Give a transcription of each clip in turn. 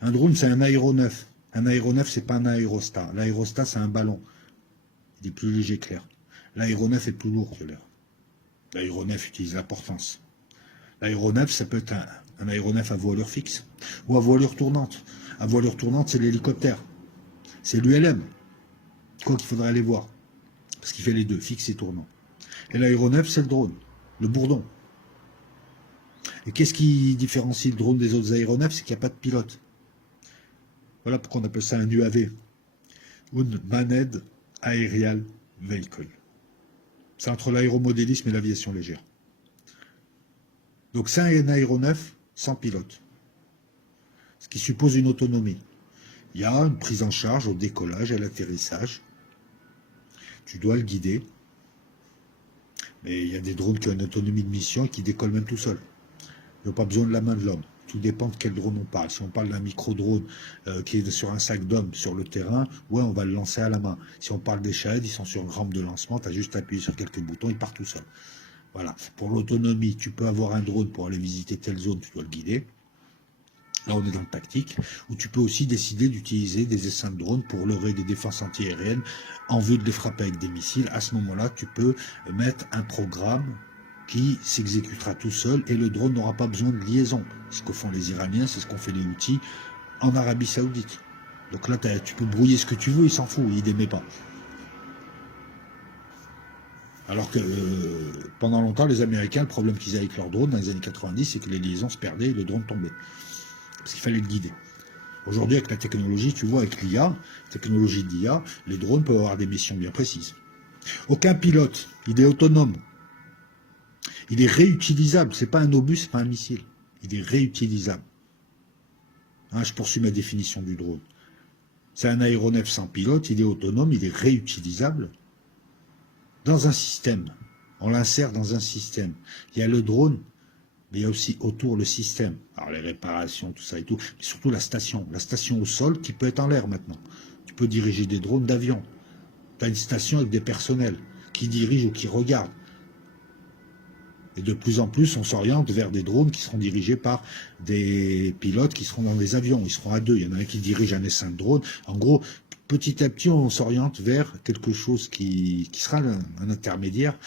Un drone, c'est un aéronef. Un aéronef, c'est pas un aérostat. L'aérostat, c'est un ballon. Il est plus léger que l'air. L'aéronef est plus lourd que l'air. L'aéronef utilise la portance. L'aéronef, ça peut être un aéronef à voilure fixe ou à voilure tournante. À voilure tournante, c'est l'hélicoptère. C'est l'ULM. Quoi qu'il faudrait aller voir. Parce qu'il fait les deux, fixe et tournant. Et l'aéronef, c'est le drone, le bourdon. Et qu'est-ce qui différencie le drone des autres aéronefs? C'est qu'il n'y a pas de pilote. Voilà pourquoi on appelle ça un UAV. Unmanned Aerial Vehicle. C'est entre l'aéromodélisme et l'aviation légère. Donc c'est un aéronef sans pilote. Ce qui suppose une autonomie. Il y a une prise en charge au décollage et à l'atterrissage. Tu dois le guider. Mais il y a des drones qui ont une autonomie de mission et qui décollent même tout seuls. Ils n'ont pas besoin de la main de l'homme. Tout dépend de quel drone on parle. Si on parle d'un micro-drone qui est sur un sac d'homme sur le terrain, ouais, on va le lancer à la main. Si on parle des Shahed, ils sont sur une rampe de lancement, tu as juste appuyé sur quelques boutons, il part tout seul. Voilà. Pour l'autonomie, tu peux avoir un drone pour aller visiter telle zone, tu dois le guider. Là, on est dans le tactique, où tu peux aussi décider d'utiliser des essaims de drones pour leurrer des défenses antiaériennes en vue de les frapper avec des missiles. À ce moment-là, tu peux mettre un programme qui s'exécutera tout seul et le drone n'aura pas besoin de liaison. Ce que font les Iraniens, c'est ce qu'ont fait les Houthis en Arabie Saoudite. Donc là, tu peux brouiller ce que tu veux, il s'en fout, il n'aimait pas. Alors que pendant longtemps, les Américains, le problème qu'ils avaient avec leurs drones dans les années 90, c'est que les liaisons se perdaient et le drone tombait. Parce qu'il fallait le guider. Aujourd'hui, avec la technologie, tu vois, avec l'IA, technologie d'IA, les drones peuvent avoir des missions bien précises. Aucun pilote, il est autonome. Il est réutilisable. C'est pas un obus, c'est pas un missile. Il est réutilisable. Hein, je poursuis ma définition du drone. C'est un aéronef sans pilote, il est autonome, il est réutilisable dans un système. On l'insère dans un système. Il y a le drone, mais il y a aussi autour le système. Alors les réparations, tout ça et tout, mais surtout la station au sol qui peut être en l'air maintenant. Tu peux diriger des drones d'avion. Tu as une station avec des personnels qui dirigent ou qui regardent. Et de plus en plus, on s'oriente vers des drones qui seront dirigés par des pilotes qui seront dans les avions. Ils seront à deux. Il y en a un qui dirige un essaim de drone. En gros, petit à petit, on s'oriente vers quelque chose qui sera un intermédiaire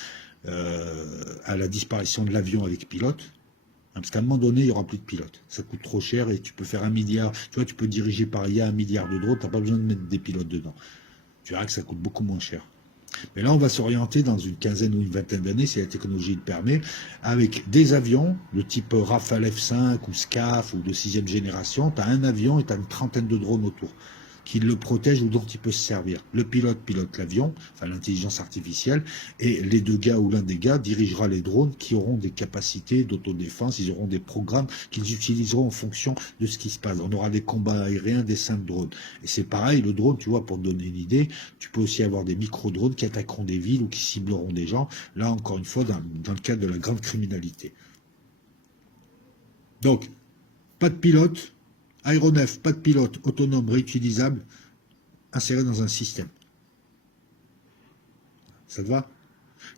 à la disparition de l'avion avec pilote. Parce qu'à un moment donné, il n'y aura plus de pilote. Ça coûte trop cher et tu peux faire 1 milliard. Tu vois, tu peux diriger par IA 1 milliard de drones. Tu n'as pas besoin de mettre des pilotes dedans. Tu verras que ça coûte beaucoup moins cher. Mais là, on va s'orienter dans une quinzaine ou une vingtaine d'années, si la technologie le permet, avec des avions, de type Rafale F5 ou SCAF ou de 6e génération. Tu as un avion et tu as une trentaine de drones autour qui le protègent ou dont il peut se servir. Le pilote pilote l'avion, enfin l'intelligence artificielle, et les deux gars ou l'un des gars dirigera les drones qui auront des capacités d'autodéfense, ils auront des programmes qu'ils utiliseront en fonction de ce qui se passe. On aura des combats aériens, des simples drones. Et c'est pareil, le drone, tu vois, pour te donner une idée, tu peux aussi avoir des micro-drones qui attaqueront des villes ou qui cibleront des gens, là encore une fois, dans le cadre de la grande criminalité. Donc, pas de pilote, aéronef, pas de pilote, autonome, réutilisable, inséré dans un système. Ça te va?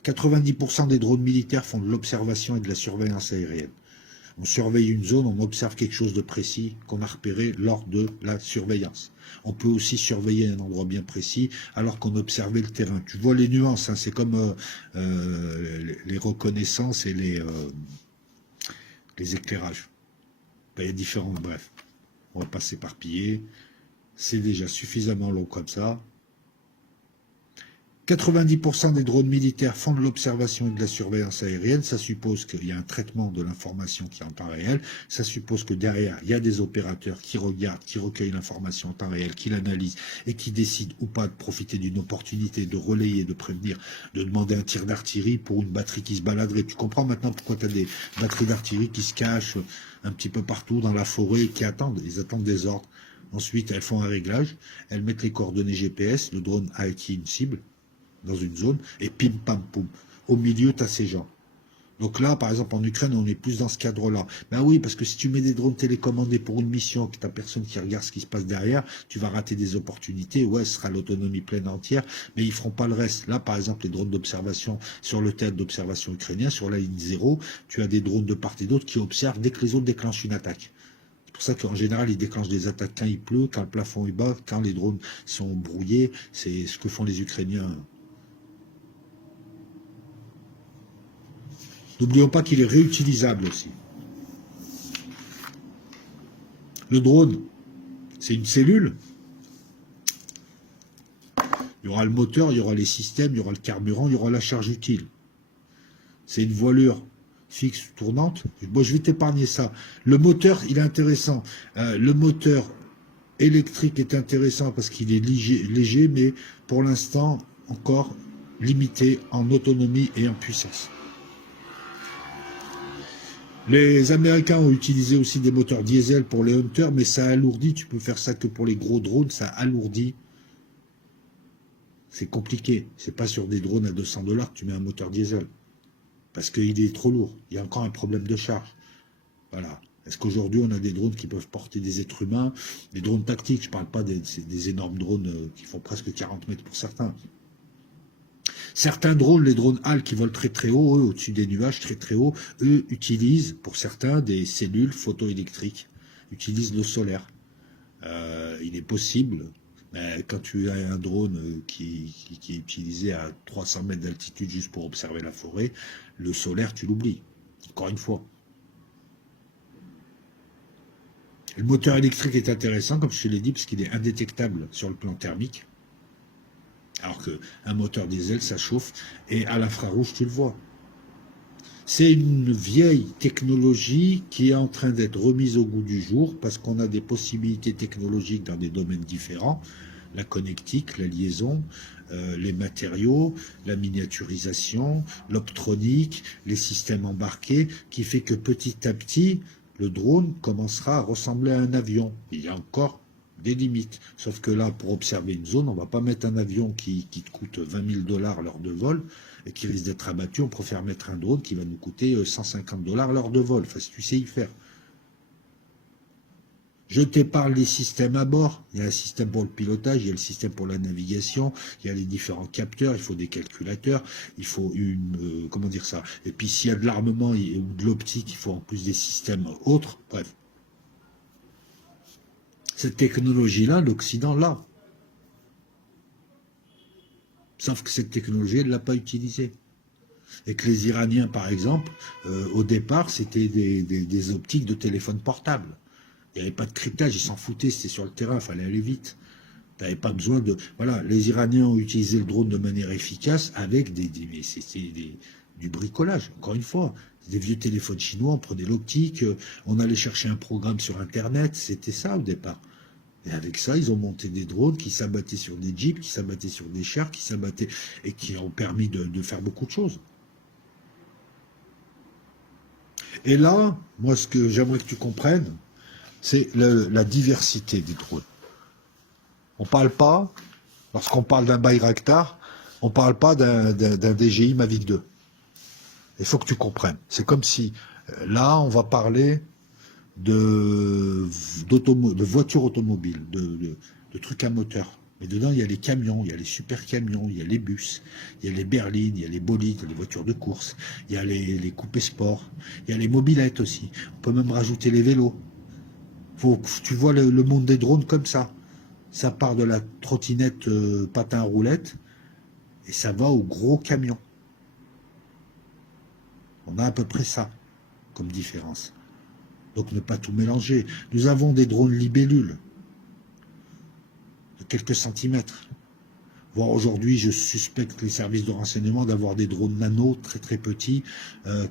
90% des drones militaires font de l'observation et de la surveillance aérienne. On surveille une zone, on observe quelque chose de précis qu'on a repéré lors de la surveillance. On peut aussi surveiller un endroit bien précis alors qu'on observait le terrain. Tu vois les nuances, hein, c'est comme les reconnaissances et les éclairages. Ben, il y a différents, bref. On va pas s'éparpiller. C'est déjà suffisamment long comme ça. 90% des drones militaires font de l'observation et de la surveillance aérienne. Ça suppose qu'il y a un traitement de l'information qui est en temps réel. Ça suppose que derrière, il y a des opérateurs qui regardent, qui recueillent l'information en temps réel, qui l'analysent et qui décident ou pas de profiter d'une opportunité, de relayer, de prévenir, de demander un tir d'artillerie pour une batterie qui se baladerait. Tu comprends maintenant pourquoi tu as des batteries d'artillerie qui se cachent un petit peu partout dans la forêt et qui attendent. Ils attendent des ordres. Ensuite, elles font un réglage. Elles mettent les coordonnées GPS. Le drone a acquis une cible dans une zone, et pim, pam, poum. Au milieu, tu as ces gens. Donc là, par exemple, en Ukraine, on est plus dans ce cadre-là. Ben oui, parce que si tu mets des drones télécommandés pour une mission, que tu n'as personne qui regarde ce qui se passe derrière, tu vas rater des opportunités. Ouais, ce sera l'autonomie pleine entière, mais ils feront pas le reste. Là, par exemple, les drones d'observation sur le théâtre d'observation ukrainien, sur la ligne 0, tu as des drones de part et d'autre qui observent dès que les autres déclenchent une attaque. pour ça qu'en général, ils déclenchent des attaques quand il pleut, quand le plafond est bas, quand les drones sont brouillés. C'est ce que font les Ukrainiens. N'oublions pas qu'il est réutilisable aussi. Le drone, c'est une cellule. Il y aura le moteur, il y aura les systèmes, il y aura le carburant, il y aura la charge utile. C'est une voilure fixe tournante. Moi, je vais t'épargner ça. Le moteur, il est intéressant. Le moteur électrique est intéressant parce qu'il est léger, mais pour l'instant, encore limité en autonomie et en puissance. Les Américains ont utilisé aussi des moteurs diesel pour les Hunters, mais ça alourdit. Tu peux faire ça que pour les gros drones, ça alourdit. C'est compliqué. C'est pas sur des drones à 200 $ que tu mets un moteur diesel. Parce qu'il est trop lourd. Il y a encore un problème de charge. Voilà. Est-ce qu'aujourd'hui, on a des drones qui peuvent porter des êtres humains, des drones tactiques, je ne parle pas des énormes drones qui font presque 40 mètres pour certains. Certains drones, les drones HAL qui volent très très haut, eux, au-dessus des nuages, très très haut, eux utilisent, pour certains, des cellules photoélectriques, utilisent le solaire. Il est possible, mais quand tu as un drone qui est utilisé à 300 mètres d'altitude juste pour observer la forêt, le solaire, tu l'oublies. Encore une fois. Le moteur électrique est intéressant, comme je te l'ai dit, parce qu'il est indétectable sur le plan thermique. Alors qu'un moteur diesel, ça chauffe, et à l'infrarouge, tu le vois. C'est une vieille technologie qui est en train d'être remise au goût du jour, parce qu'on a des possibilités technologiques dans des domaines différents. La connectique, la liaison, les matériaux, la miniaturisation, l'optronique, les systèmes embarqués, qui fait que petit à petit, le drone commencera à ressembler à un avion. Il y a encore des limites. Sauf que là, pour observer une zone, on ne va pas mettre un avion qui te coûte 20 000 $ l'heure de vol et qui risque d'être abattu. On préfère mettre un drone qui va nous coûter 150 $ l'heure de vol. Enfin, si tu sais y faire. Je t'épargne des systèmes à bord. Il y a un système pour le pilotage, il y a le système pour la navigation, il y a les différents capteurs, il faut des calculateurs, il faut une... comment dire ça? Et puis s'il y a de l'armement ou de l'optique, il faut en plus des systèmes autres. Bref. Cette technologie-là, l'Occident l'a. Sauf que cette technologie, elle ne l'a pas utilisée. Et que les Iraniens, par exemple, au départ, c'était des optiques de téléphone portable. Il n'y avait pas de cryptage, ils s'en foutaient, c'était sur le terrain, il fallait aller vite. Tu n'avais pas besoin de... Voilà, les Iraniens ont utilisé le drone de manière efficace avec du bricolage, encore une fois. Des vieux téléphones chinois, on prenait l'optique, on allait chercher un programme sur Internet, c'était ça au départ. Et avec ça, ils ont monté des drones qui s'abattaient sur des jeeps, qui s'abattaient sur des chars, qui s'abattaient et qui ont permis de faire beaucoup de choses. Et là, moi, ce que j'aimerais que tu comprennes, c'est la diversité des drones. On ne parle pas, lorsqu'on parle d'un Bayraktar, on ne parle pas d'un DJI Mavic 2. Il faut que tu comprennes. C'est comme si, là, on va parler de voitures automobiles, de trucs à moteur. Mais dedans, il y a les camions, il y a les super camions, il y a les bus, il y a les berlines, il y a les bolides, les voitures de course, il y a les coupés sport, il y a les mobylettes aussi. On peut même rajouter les vélos. Tu vois le monde des drones comme ça. Ça part de la trottinette patin roulette et ça va au gros camion. On a à peu près ça comme différence. Donc ne pas tout mélanger. Nous avons des drones libellules de quelques centimètres. Voire aujourd'hui, je suspecte les services de renseignement d'avoir des drones nano très très petits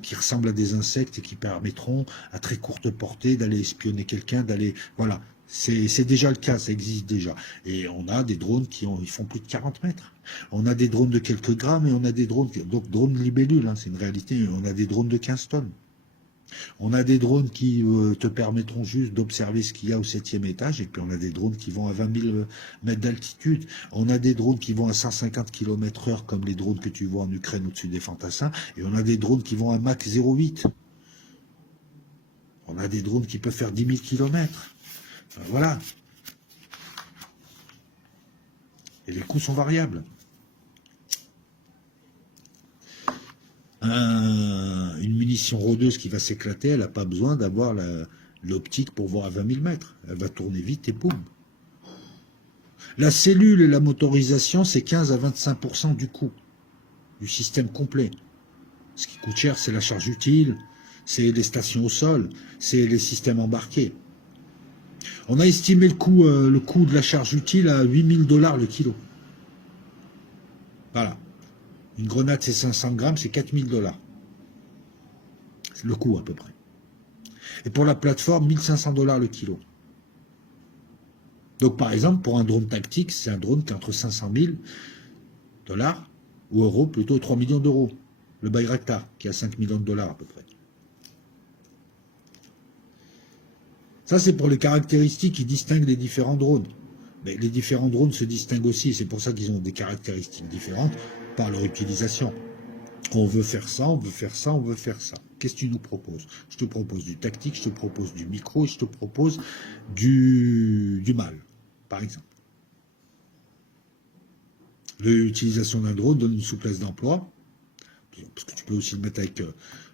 qui ressemblent à des insectes et qui permettront à très courte portée d'aller espionner quelqu'un, d'aller... Voilà, c'est déjà le cas, ça existe déjà. Et on a des drones ils font plus de 40 mètres. On a des drones de quelques grammes et on a des drones... Donc drones libellules, hein, c'est une réalité. On a des drones de 15 tonnes. On a des drones qui te permettront juste d'observer ce qu'il y a au 7e étage, et puis on a des drones qui vont à 20 000 mètres d'altitude. On a des drones qui vont à 150 km/h, comme les drones que tu vois en Ukraine au-dessus des fantassins, et on a des drones qui vont à Mach 0,8. On a des drones qui peuvent faire 10 000 km. Voilà. Et les coûts sont variables. Une munition rôdeuse qui va s'éclater, elle n'a pas besoin d'avoir L'optique pour voir à 20 000 mètres. Elle va tourner vite et boum. La cellule et la motorisation, c'est 15 à 25% du coût du système complet. Ce qui coûte cher, c'est la charge utile, c'est les stations au sol, c'est les systèmes embarqués. On a estimé le coût de la charge utile à 8 000 $ le kilo. Voilà. Une grenade, c'est 500 grammes, c'est 4 000 $. C'est le coût à peu près. Et pour la plateforme, 1 500 $ le kilo. Donc par exemple, pour un drone tactique, c'est un drone qui est entre 500 000 $ ou euros, plutôt 3 millions d'euros. Le Bayraktar, qui a 5 millions de $ à peu près. Ça, c'est pour les caractéristiques qui distinguent les différents drones. Mais les différents drones se distinguent aussi, c'est pour ça qu'ils ont des caractéristiques différentes par leur utilisation. On veut faire ça, on veut faire ça, on veut faire ça. Qu'est-ce que tu nous proposes? Je te propose du tactique, je te propose du micro, et je te propose du MAL, par exemple. L'utilisation d'un drone donne une souplesse d'emploi, parce que tu peux aussi le mettre avec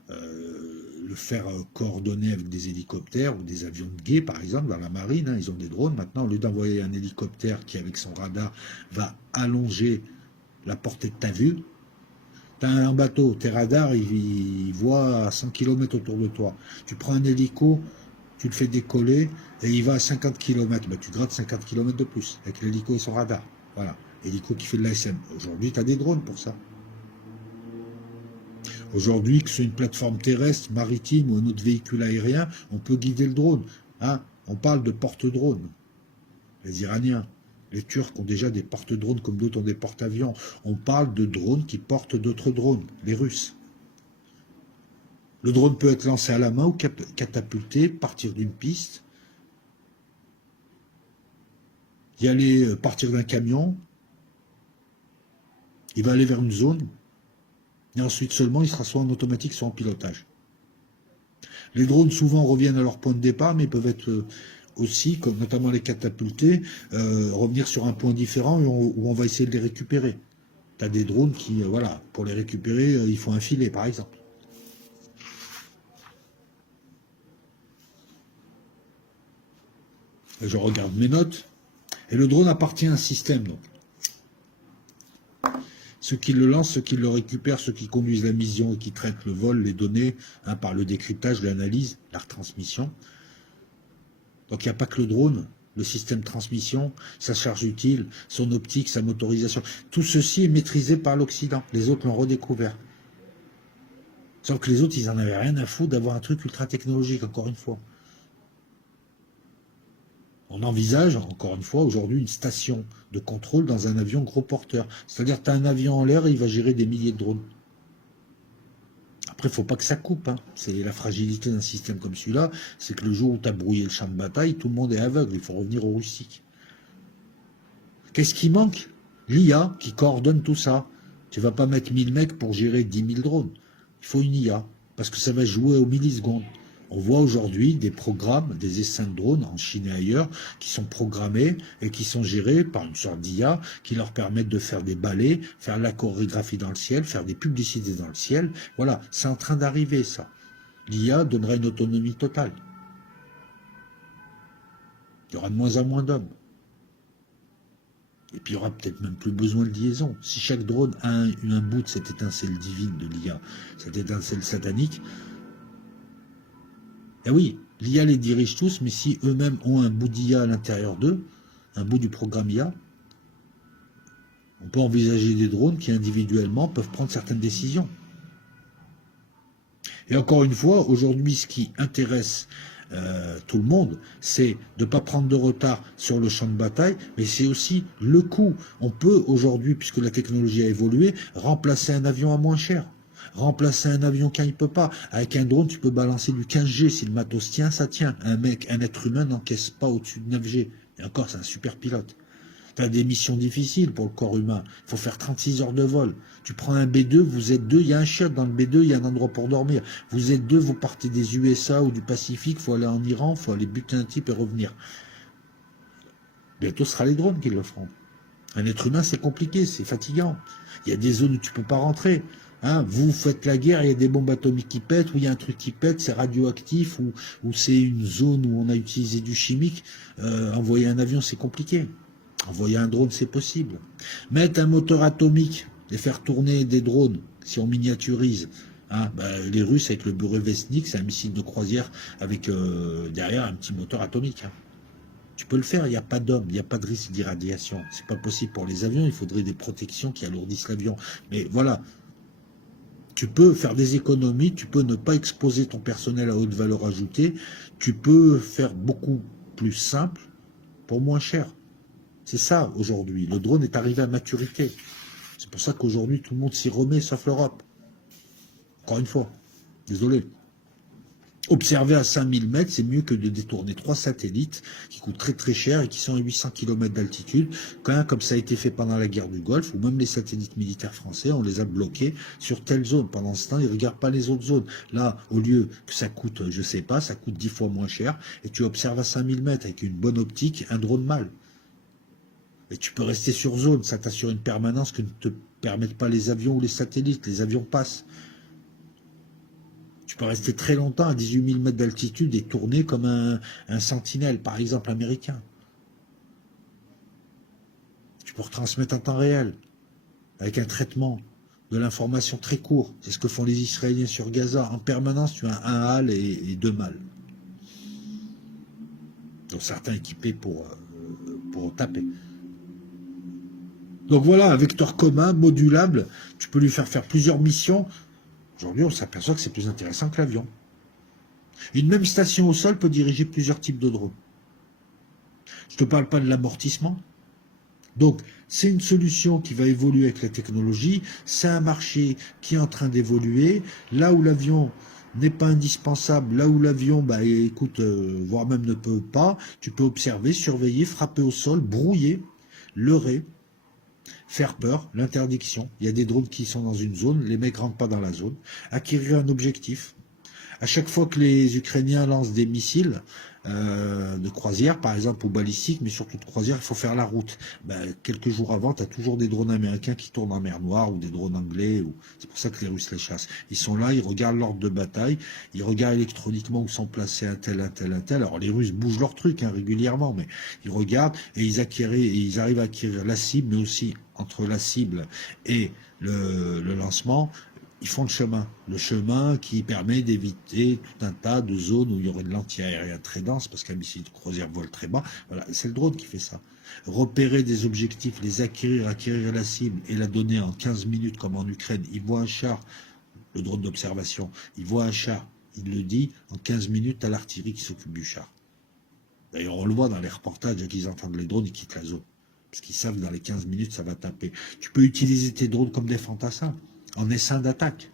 le faire coordonner avec des hélicoptères ou des avions de guet, par exemple, dans la marine. Hein, ils ont des drones. Maintenant, au lieu d'envoyer un hélicoptère qui, avec son radar, va allonger la portée de ta vue, tu as un bateau, tes radars, ils voient à 100 km autour de toi. Tu prends un hélico, tu le fais décoller, et il va à 50 km. Ben, tu grattes 50 km de plus, avec l'hélico et son radar. Voilà, hélico qui fait de l'ASM. Aujourd'hui, tu as des drones pour ça. Aujourd'hui, que ce soit une plateforme terrestre, maritime ou un autre véhicule aérien, on peut guider le drone. Hein, on parle de porte-drones. Les Iraniens, les Turcs ont déjà des porte-drones comme d'autres ont des porte-avions. On parle de drones qui portent d'autres drones, les Russes. Le drone peut être lancé à la main ou catapulté, partir d'une piste, y aller, partir d'un camion, il va aller vers une zone, et ensuite seulement il sera soit en automatique, soit en pilotage. Les drones souvent reviennent à leur point de départ, mais peuvent être aussi, comme notamment les catapultés, revenir sur un point différent où on va essayer de les récupérer. Tu as des drones qui, voilà, pour les récupérer, il faut un filet, par exemple. Je regarde mes notes, et le drone appartient à un système, donc. Ceux qui le lancent, ceux qui le récupèrent, ceux qui conduisent la mission et qui traitent le vol, les données, hein, par le décryptage, l'analyse, la retransmission. Donc il n'y a pas que le drone, le système de transmission, sa charge utile, son optique, sa motorisation. Tout ceci est maîtrisé par l'Occident. Les autres l'ont redécouvert. Sauf que les autres, ils n'en avaient rien à foutre d'avoir un truc ultra technologique, encore une fois. On envisage, encore une fois, aujourd'hui, une station de contrôle dans un avion gros porteur. C'est-à-dire que tu as un avion en l'air et il va gérer des milliers de drones. Après, il ne faut pas que ça coupe. Hein. C'est la fragilité d'un système comme celui-là, c'est que le jour où tu as brouillé le champ de bataille, tout le monde est aveugle. Il faut revenir au rustique. Qu'est-ce qui manque? L'IA qui coordonne tout ça. Tu ne vas pas mettre 1000 mecs pour gérer 10 000 drones. Il faut une IA, parce que ça va jouer aux millisecondes. On voit aujourd'hui des programmes, des essaims de drones en Chine et ailleurs, qui sont programmés et qui sont gérés par une sorte d'IA qui leur permettent de faire des ballets, faire de la chorégraphie dans le ciel, faire des publicités dans le ciel. Voilà, c'est en train d'arriver ça. L'IA donnera une autonomie totale. Il y aura de moins en moins d'hommes. Et puis il n'y aura peut-être même plus besoin de liaison. Si chaque drone a un bout de cette étincelle divine de l'IA, cette étincelle satanique, eh oui, l'IA les dirige tous, mais si eux-mêmes ont un bout d'IA à l'intérieur d'eux, un bout du programme IA, on peut envisager des drones qui individuellement peuvent prendre certaines décisions. Et encore une fois, aujourd'hui, ce qui intéresse tout le monde, c'est de ne pas prendre de retard sur le champ de bataille, mais c'est aussi le coût. On peut aujourd'hui, puisque la technologie a évolué, remplacer un avion à moins cher. Remplacer un avion quand il ne peut pas. Avec un drone, tu peux balancer du 15G. Si le matos tient, ça tient. Un être humain n'encaisse pas au-dessus de 9G. Et encore, c'est un super pilote. Tu as des missions difficiles pour le corps humain. Il faut faire 36 heures de vol. Tu prends un B2, vous êtes deux, il y a un chiotte dans le B2, il y a un endroit pour dormir. Vous êtes deux, vous partez des USA ou du Pacifique, il faut aller en Iran, il faut aller buter un type et revenir. Bientôt, ce sera les drones qui le feront. Un être humain, c'est compliqué, c'est fatigant. Il y a des zones où tu ne peux pas rentrer. Hein, vous faites la guerre, il y a des bombes atomiques qui pètent, ou il y a un truc qui pète, c'est radioactif, ou c'est une zone où on a utilisé du chimique. Envoyer un avion, c'est compliqué. Envoyer un drone, c'est possible. Mettre un moteur atomique et faire tourner des drones, si on miniaturise. Hein, les Russes, avec le Burevestnik, c'est un missile de croisière avec derrière un petit moteur atomique. Hein. Tu peux le faire, il n'y a pas d'homme, il n'y a pas de risque d'irradiation. C'est pas possible pour les avions, il faudrait des protections qui alourdissent l'avion. Mais voilà, tu peux faire des économies, tu peux ne pas exposer ton personnel à haute valeur ajoutée, tu peux faire beaucoup plus simple pour moins cher. C'est ça aujourd'hui. Le drone est arrivé à maturité. C'est pour ça qu'aujourd'hui tout le monde s'y remet, sauf l'Europe. Encore une fois, désolé. Observer à 5000 mètres, c'est mieux que de détourner 3 satellites qui coûtent très très cher et qui sont à 800 km d'altitude, comme ça a été fait pendant la guerre du Golfe, où même les satellites militaires français, on les a bloqués sur telle zone. Pendant ce temps, ils ne regardent pas les autres zones. Là, au lieu que ça coûte, je sais pas, ça coûte 10 fois moins cher, et tu observes à 5000 mètres avec une bonne optique, un drone mâle. Et tu peux rester sur zone, ça t'assure une permanence que ne te permettent pas les avions ou les satellites. Les avions passent. Tu peux rester très longtemps à 18 000 mètres d'altitude et tourner comme un sentinelle, par exemple, américain. Tu peux retransmettre en temps réel, avec un traitement de l'information très court. C'est ce que font les Israéliens sur Gaza. En permanence, tu as un HAL et 2 mâles. Donc certains équipés pour taper. Donc voilà, un vecteur commun, modulable, tu peux lui faire plusieurs missions. Aujourd'hui, on s'aperçoit que c'est plus intéressant que l'avion. Une même station au sol peut diriger plusieurs types de drones. Je ne te parle pas de l'amortissement. Donc, c'est une solution qui va évoluer avec la technologie. C'est un marché qui est en train d'évoluer. Là où l'avion n'est pas indispensable, là où l'avion, écoute, voire même ne peut pas, tu peux observer, surveiller, frapper au sol, brouiller, leurrer, faire peur, l'interdiction. Il y a des drones qui sont dans une zone, les mecs ne rentrent pas dans la zone. Acquérir un objectif. À chaque fois que les Ukrainiens lancent des missiles de croisière, par exemple, ou balistiques, mais surtout de croisière, il faut faire la route. Quelques jours avant, tu as toujours des drones américains qui tournent en mer Noire, ou des drones anglais. C'est pour ça que les Russes les chassent. Ils sont là, ils regardent l'ordre de bataille, ils regardent électroniquement où sont placés un tel, un tel, un tel. Alors les Russes bougent leur truc régulièrement, mais ils regardent et ils arrivent à acquérir la cible, mais aussi entre la cible et le lancement, ils font le chemin qui permet d'éviter tout un tas de zones où il y aurait de l'anti-aérien très dense, parce qu'un missile de croisière vole très bas. Voilà, c'est le drone qui fait ça. Repérer des objectifs, les acquérir la cible et la donner en 15 minutes, comme en Ukraine. Il voit un char, le drone d'observation, il voit un char, il le dit, en 15 minutes, t'as l'artillerie qui s'occupe du char. D'ailleurs, on le voit dans les reportages, dès qu'ils entendent les drones, ils quittent la zone. Parce qu'ils savent que dans les 15 minutes, ça va taper. Tu peux utiliser tes drones comme des fantassins, en essaim d'attaque.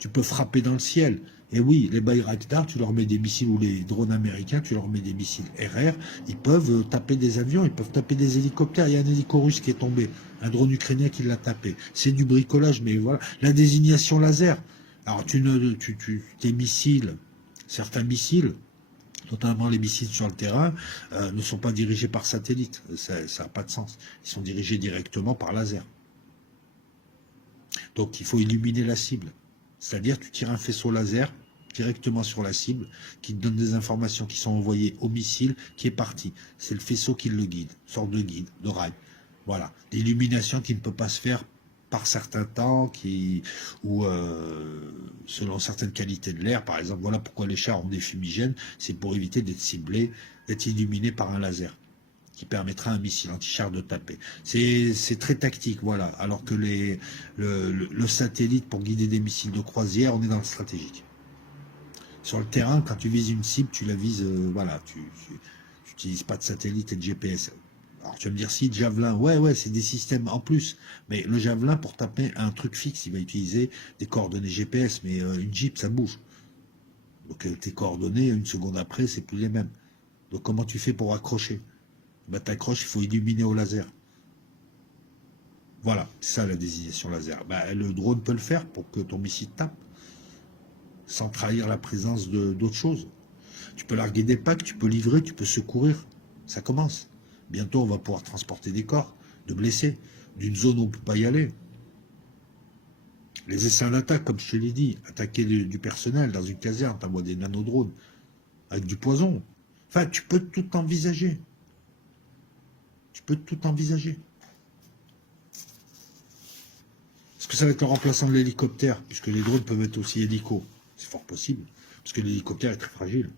Tu peux frapper dans le ciel. Et oui, les Bayraktar, tu leur mets des missiles, ou les drones américains, tu leur mets des missiles RR, ils peuvent taper des avions, ils peuvent taper des hélicoptères. Il y a un hélico russe qui est tombé, un drone ukrainien qui l'a tapé. C'est du bricolage, mais voilà. La désignation laser. Alors, tes missiles, certains missiles, notamment les missiles sur le terrain, ne sont pas dirigés par satellite. Ça n'a pas de sens. Ils sont dirigés directement par laser. Donc il faut illuminer la cible. C'est-à-dire tu tires un faisceau laser directement sur la cible, qui te donne des informations qui sont envoyées au missile, qui est parti. C'est le faisceau qui le guide, une sorte de guide, de rail. Voilà. L'illumination qui ne peut pas se faire par certains temps, ou selon certaines qualités de l'air, par exemple. Voilà pourquoi les chars ont des fumigènes, c'est pour éviter d'être ciblés, d'être illuminés par un laser, qui permettra à un missile anti-char de taper. C'est très tactique, voilà. Alors que le satellite, pour guider des missiles de croisière, on est dans le stratégique. Sur le terrain, quand tu vises une cible, tu la vises, voilà, tu n'utilises pas de satellite et de GPS. Alors tu vas me dire, si, Javelin, ouais, c'est des systèmes en plus. Mais le Javelin, pour taper un truc fixe, il va utiliser des coordonnées GPS, mais une Jeep, ça bouge. Donc tes coordonnées, une seconde après, c'est plus les mêmes. Donc comment tu fais pour accrocher? T'accroches, il faut illuminer au laser. Voilà, c'est ça la désignation laser. Le drone peut le faire pour que ton missile tape, sans trahir la présence d'autres choses. Tu peux larguer des packs, tu peux livrer, tu peux secourir. Ça commence. Bientôt, on va pouvoir transporter des corps de blessés d'une zone où on ne peut pas y aller. Les essais d'attaque, comme je te l'ai dit, attaquer du personnel dans une caserne, t'envoies des nanodrones avec du poison. Enfin, tu peux tout envisager. Tu peux tout envisager. Est-ce que ça va être le remplaçant de l'hélicoptère, puisque les drones peuvent être aussi hélicos? C'est fort possible, parce que l'hélicoptère est très fragile.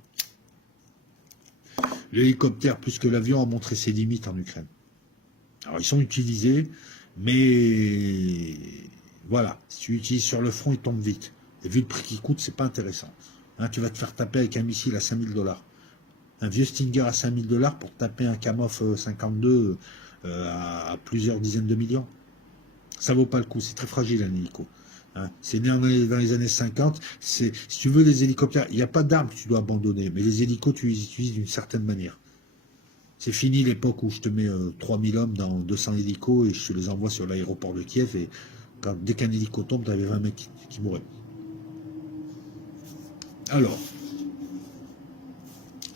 L'hélicoptère, plus que l'avion, a montré ses limites en Ukraine. Alors, ils sont utilisés, mais voilà, si tu l'utilises sur le front, ils tombent vite. Et vu le prix qu'ils coûtent, c'est pas intéressant. Hein, tu vas te faire taper avec un missile à 5000 $. Un vieux Stinger à 5000 $ pour taper un Kamov 52 à plusieurs dizaines de millions. Ça vaut pas le coup, c'est très fragile un hélico. Hein, c'est né dans les années 50. Si tu veux des hélicoptères, il n'y a pas d'armes que tu dois abandonner, mais les hélicos, tu les utilises d'une certaine manière. C'est fini l'époque où je te mets 3000 hommes dans 200 hélicos et je te les envoie sur l'aéroport de Kiev et dès qu'un hélico tombe, tu avais 20 mecs qui mouraient. Alors,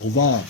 on va